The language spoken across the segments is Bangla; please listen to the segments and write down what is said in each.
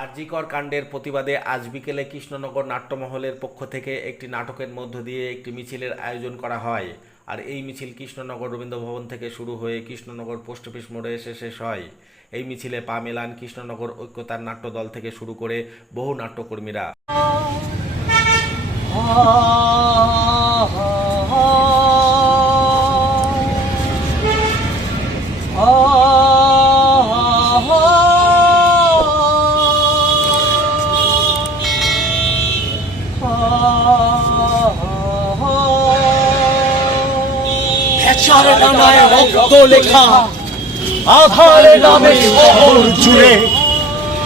আরজিকর কাণ্ডের প্রতিবাদে আজ বিকেলে কৃষ্ণনগর নাট্যমহলের পক্ষ থেকে একটি নাটকের মধ্য দিয়ে একটি মিছিলের আয়োজন করা হয়। আর এই মিছিল কৃষ্ণনগর রবীন্দ্র ভবন থেকে শুরু হয়ে কৃষ্ণনগর পোস্ট অফিস মোড়ে এসে শেষ হয়। এই মিছিলে পা মেলান কৃষ্ণনগর ঐক্যতার নাট্যদল থেকে শুরু করে বহু নাট্যকর্মীরা। ভেচার নামায় রক্ত লেখা। নামে শহর জুড়ে।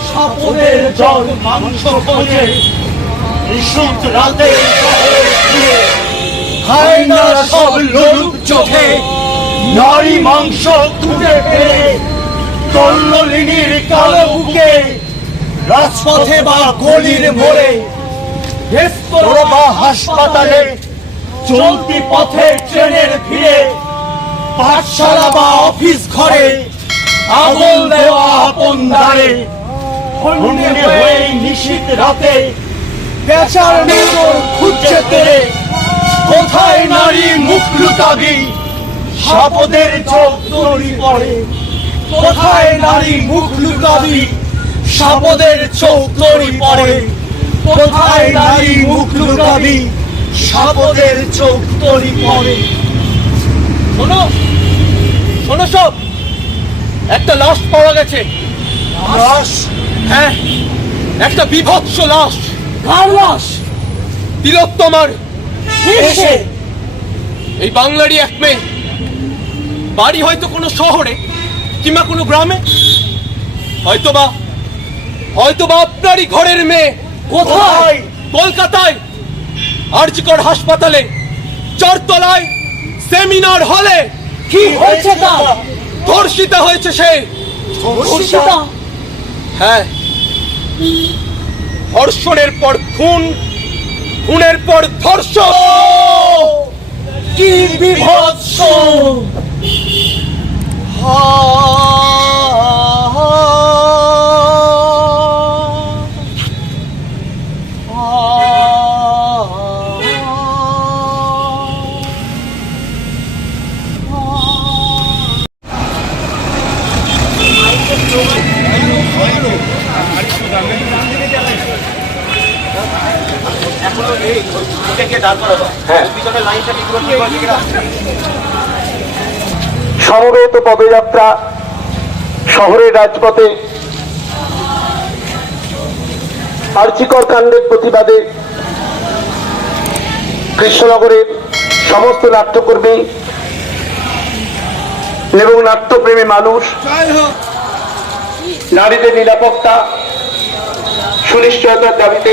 সাপনের জল মাংস রাতে সব চোখে। নারী মাংস খুঁজে পেয়ে তল্লিনীর কালো বুকে। রাজপথে বা গলির মোড়ে। হাসপাতালে চলতি পথে ট্রেনের ভিড়ে পাঠশালা বা অফিস ঘরে আগুন দেওয়া আপন দ্বারে হয়ে রাতে বেচার কোথায় নারী পড়ে, কোথায় নারী চোখ তরি পড়ে, কোথায় নারী মুখ লুকাবি সাপদের চোখ তরি পড়ে। শোনো শোনো সব। একটা লাশ পাওয়া গেছে। লাশ? হ্যাঁ একটা বিভৎস লাশ। কার লাশ? তিলোত্তমার। এই বাংলারই এক মেয়ে। বাড়ি হয়তো কোনো শহরে কিংবা কোনো গ্রামে। হয়তোবা হয়তোবা আপনারই ঘরের মেয়ে। কোথায়? কলকাতায়। আরজিকর হাসপাতালে চারতলায় সেমিনার হলে কি হয়েছে তার ধর্ষিতা হয়েছে সে। ধর্ষিতা? হ্যাঁ। ধর্ষণের পর খুন খুনের পর ধর্ষণ। কি বিভৎস! সমবেত পদযাত্রা শহরের রাজপথে। আর্চিকর কাণ্ডের প্রতিবাদে কৃষ্ণনগরের সমস্ত নাট্যকর্মী এবং নাট্যপ্রেমী মানুষ নারীদের নিরাপত্তা সুনিশ্চয়তার দাবিতে